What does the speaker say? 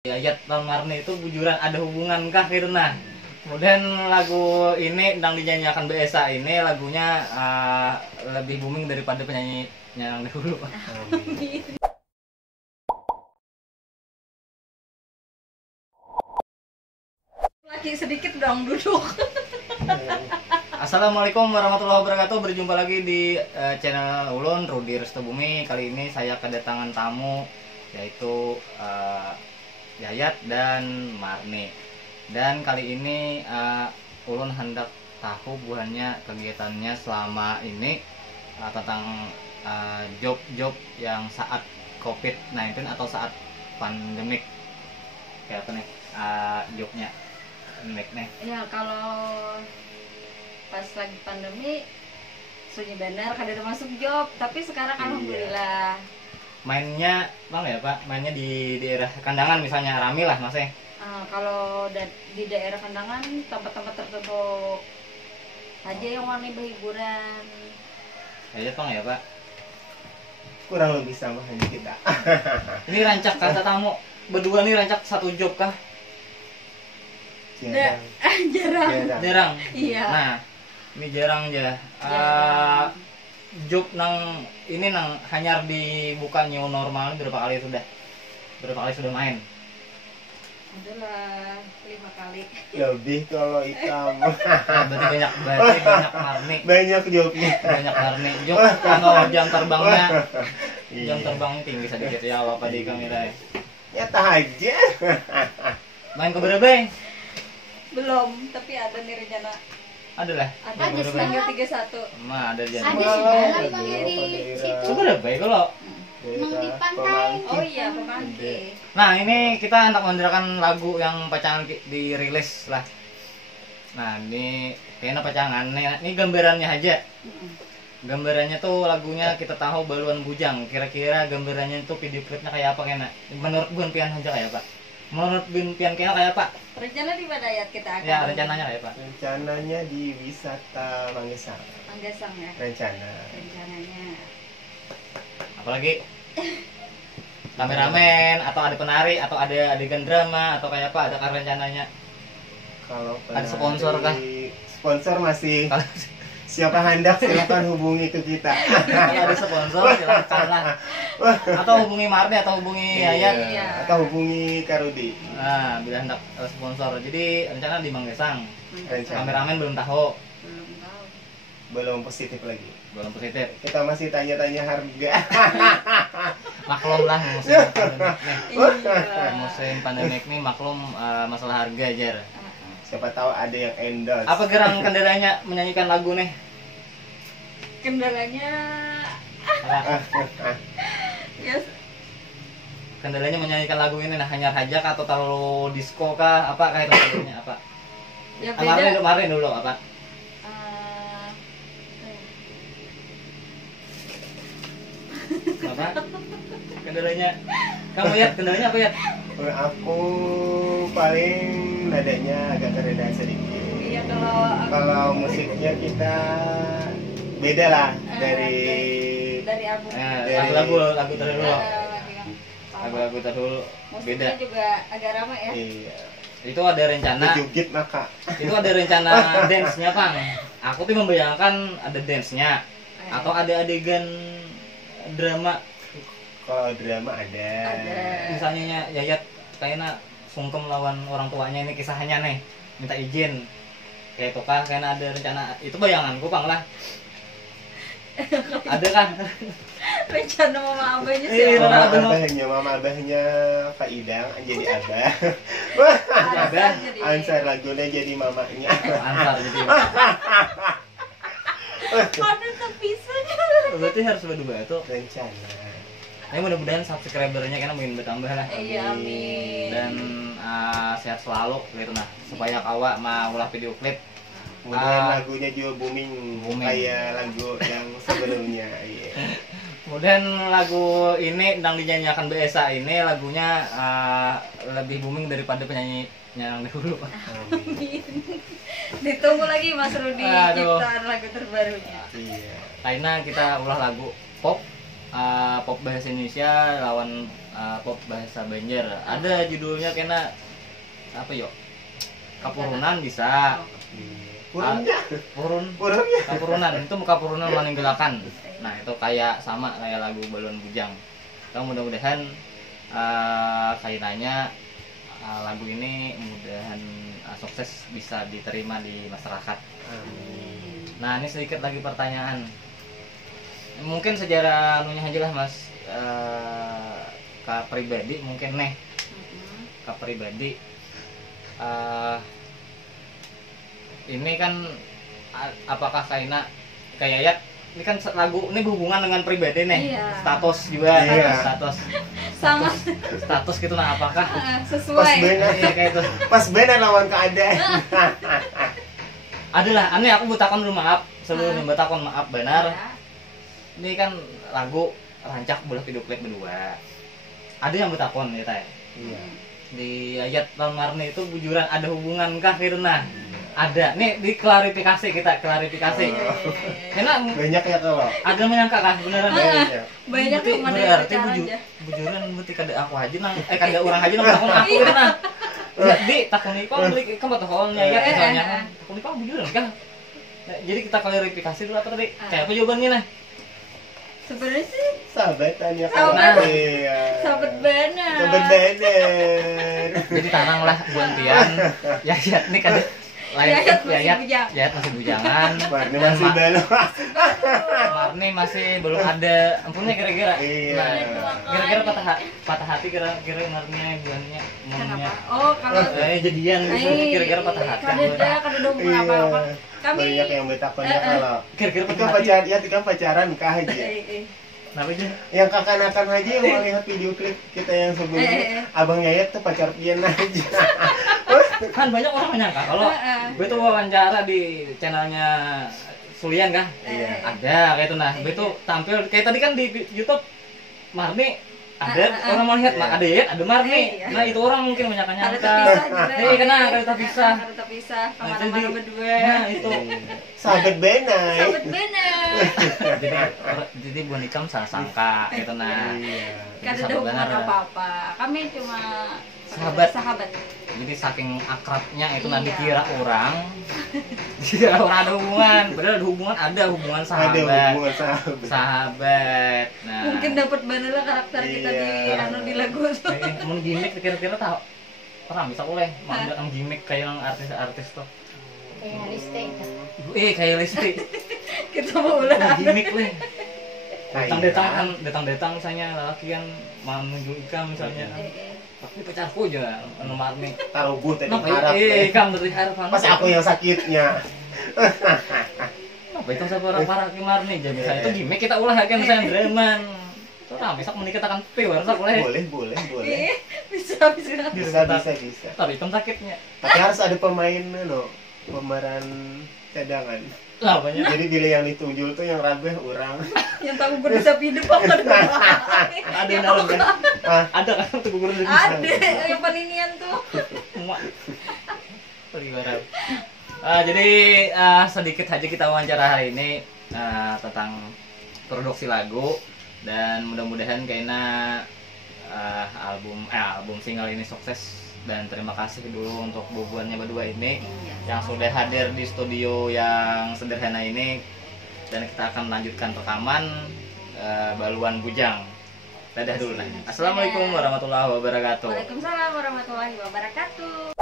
Yayat Bang Marni itu bujuran ada hubungan kah Firna? Kemudian lagu ini sedang dinyanyikan BSA ini lagunya lebih booming daripada penyanyi yang dahulu. Lagi sedikit dong duduk. Assalamualaikum warahmatullahi wabarakatuh. Berjumpa lagi di channel Ulun Rudi Restu Bumi. Kali ini saya kedatangan tamu yaitu Yayat dan Marni. Dan kali ini Ulun hendak tahu buahnya kegiatannya selama ini tentang job-job yang saat COVID-19 atau saat pandemik. Kayak apa nih jobnya? Nih. Ya kalau pas lagi pandemi sunyi benar kada ada masuk job, tapi sekarang alhamdulillah. Mainnya bang ya pak, mainnya di daerah kandangan misalnya rame lah mas. Kalau di daerah kandangan tempat-tempat tertentu aja yang warna berhiburan. Ya bang ya pak. Kurang lebih sama hanya kita. Ini rancak kata tamu berdua nih rancak satu job kah? Jarang. Iya. Nah ini jarang aja. Job nang ini nang hanyar dibuka new normal berapa kali sudah main? Adalah 5 kali. Lebih kalau ikam. Berarti banyak Marni. Banyak jobnya. Banyak Marni. Job kalau jam terbangnya Iya. jam terbang tinggi sedikit ya apa di kamera. Nyata aja. Main ke berapa? Belum, tapi ada nih rencana. Ada lah. Ada tanggal 31. Mah ada Ada jangan. sih dalam bang di situ. Seberapa ya kalau? Emang di pantai. Oh iya, pemangki. Nah ini kita hendak mendengarkan lagu yang pacangan dirilis lah. Nah ini kayaknya pacangan nih. Ini gambarannya aja. Gambarannya tuh lagunya kita tahu Baluan Bujang. Kira-kira gambarannya tuh video klipnya kayak apa kayaknya? Menurut Bun Pian aja kayak apa? Menurut Bun Pian kayaknya kayak apa? Rencana di mana ya kita akan? Ya rencananya kayak apa? Rencananya di wisata Manggesang. Manggasang ya. Rencananya. Apalagi kameramen atau ada penari atau ada adegan drama atau kayak apa? Adakah rencananya? Kalau Ada sponsor kah? Sponsor masih. Kalau Siapa hendak silakan hubungi ke kita. ada sponsor silakan lah. Atau hubungi Marni atau hubungi Yayat. Iya. Atau hubungi Karudi. Nah, bila hendak sponsor. Jadi rencana di Manggesang. Rencana. Kameramen belum tahu, Belum tahu. Belum positif lagi. belum positif. Kita masih tanya-tanya harga. Maklum lah musim pandemik nih. Iya. Musim pandemik nih maklum masalah harga aja. Siapa tahu ada yang endorse. Apa gerang kendalanya menyanyikan lagu nih? Kendalanya Apa? ya Kendalanya menyanyikan lagu ini nah hanya hajak atau terlalu disco kah? Apa kayak lagunya apa? ya Kemarin dulu apa? Apa? Kendalanya kamu lihat kendalanya apa ya? Aku paling nadanya agak kerendahan sedikit. Iya Kalau musiknya kita beda lah dari dari album. Lagu terdahulu. Lagu terdahulu beda. Musiknya juga agak ramai ya. iya. Itu ada rencana. Jugit maka. Itu ada rencana dance-nya, Pang. Aku tuh membayangkan ada dance-nya atau ada adegan drama. Kalau drama ada. Misalnya Yayat kayaknya sungkem lawan orang tuanya ini kisahnya nih, minta izin. Kayak itu kah kayaknya ada rencana. Itu bayanganku, Pang lah. Ada kan? Rencana mama abahnya Iya, sih. Mama abahnya Pak Idang jadi abah. Ada. Ansar lagunya jadi mamanya. Antar gitu. Ada terpisahnya. Berarti harus berdua itu. Rencana. Ya mudah-mudahan subscribernya kayaknya makin bertambah lah. Iya, amin. Dan sehat selalu gitu nah supaya kawa mau ulah video klip. Kemudian lagunya juga booming Booming. kayak lagu yang sebelumnya. Iya. Kemudian lagu ini sedang dinyanyikan BSA ini lagunya lebih booming daripada penyanyi yang dahulu. Ditunggu lagi Mas Rudi Aduh. ciptaan lagu terbarunya. Iya. Karena kita ulah lagu pop pop bahasa Indonesia lawan pop bahasa Banjar. Ada judulnya kena apa yo? Kapurunan bisa. Kurangnya. Purun. Kurangnya. Kapurunan itu kapurunan maninggelakan. Nah, itu kayak sama kayak lagu Balon Bujang. Nah, mudah-mudahan kaitannya lagu ini mudahan sukses bisa diterima di masyarakat. Nah, ini sedikit lagi pertanyaan. Mungkin sejarah anunya aja lah Mas. Kak pribadi mungkin nih. Kak pribadi ini kan apakah kayak Yayat ini kan lagu ini berhubungan dengan pribadi nih. Iya. Status juga Iya. Sama status gitu. Nah, apakah Pas sesuai. benar. iya kayak itu Pas benar lawan keadaan. adalah aneh aku butakon dulu maaf sebelum butakon maaf benar. Ya. Ini kan lagu rancak bulan video klip berdua. Ada yang butakon ya teh. Iya. Di ayat Marni itu bujuran ada hubungan kah gitu nah. Ada. Nih diklarifikasi kita klarifikasi. Karena Banyak ya kalau. ada menyangka kah beneran Banyak. Banyak berarti, kemana berarti aja. bujuran berarti kada aku aja nang kada orang aja nang takon aku gitu nah. Jadi takon iku beli kan batakonnya ya misalnya kan. Takon iku bujuran kah? Nah, jadi kita klarifikasi dulu apa tadi? Kayak apa jawabannya nah? Sebenarnya sih Sahabatan ya Sahabat. kalau. Iya. sahabat benar. Sahabat benar. Jadi tanang lah buantian. Ya nih kada Yayat masih bujang. Yayat masih bujangan. Marni masih belum. Marni masih belum ada ampunnya kira-kira. Iya. Nah, kira-kira patah hati kira-kira Marni buannya Kenapa? momennya. Oh, kalau Jadian gitu kira-kira patah hati. kada dong apa-apa. Kami Banyak yang betakonnya kalau. Kira-kira Itu patah hati. pacar ya, tiga pacaran kah aja. Kenapa aja? Yang kakak-kakak aja yang melihat video klip kita yang sebelumnya, Abang Yayat tuh pacar pian aja. Kan banyak orang menyangka kalau gue tuh wawancara di channelnya Sulian kah? Iya. Ada kayak itu nah, gue tuh tampil kayak tadi kan di YouTube Marni ada orang mau lihat ada Yayat, ada Marni. Iya. Nah, itu orang mungkin menyangka-nyangka. Ada terpisah juga. Iya, kena ada terpisah. Ada terpisah. Nah, Kemana-mana berdua. Nah, itu. Sahabat benai. Sahabat benar. jadi buan ikam salah sangka gitu nah. Iya. Kada ada Sahabat hubungan benar. apa-apa. Kami cuma sahabat. Jadi saking akrabnya itu Iya. nanti kira orang ada hubungan, padahal ada hubungan Ada sahabat. hubungan sahabat. Sahabat. Nah, Mungkin dapat banget karakter kita di Iya. di lagu tuh. mau gimmick kira-kira tahu orang bisa boleh manggil gimmick kayak yang artis-artis tuh. Kayak listrik. Kayak listrik. Kita mau ulah. Gimmick leh. Nah, Datang misalnya laki yang menunjukkan misalnya. Tapi pacarku aja anu Marni. taruh but tadi Kenapa harap. kamu dari harapan. Pas aku yang sakitnya. Kenapa itu saya orang parah ke Marni jadi misalnya itu gimmick kita ulah kan saya Dreman. Orang bisa menikahkan viewer sak boleh. Boleh. Iya, bisa. Bisa. Tapi itu sakitnya. Tapi harus ada pemain pemeran cadangan. Lah banyak. Jadi bila yang ditunjuk tuh yang rabe orang. Yang tahu berdesa hidup apa Ada yang dalam kan? Ada kan tuh gugur di Ada yang paninian tuh. Pergibaran. Jadi sedikit aja kita wawancara hari ini tentang produksi lagu dan mudah-mudahan kayaknya album single ini sukses dan terima kasih dulu untuk bubuannya berdua ini yang sudah hadir di studio yang sederhana ini dan kita akan melanjutkan rekaman Baluan Bujang. Dadah dulu nah. Assalamualaikum warahmatullahi wabarakatuh. Waalaikumsalam warahmatullahi wabarakatuh.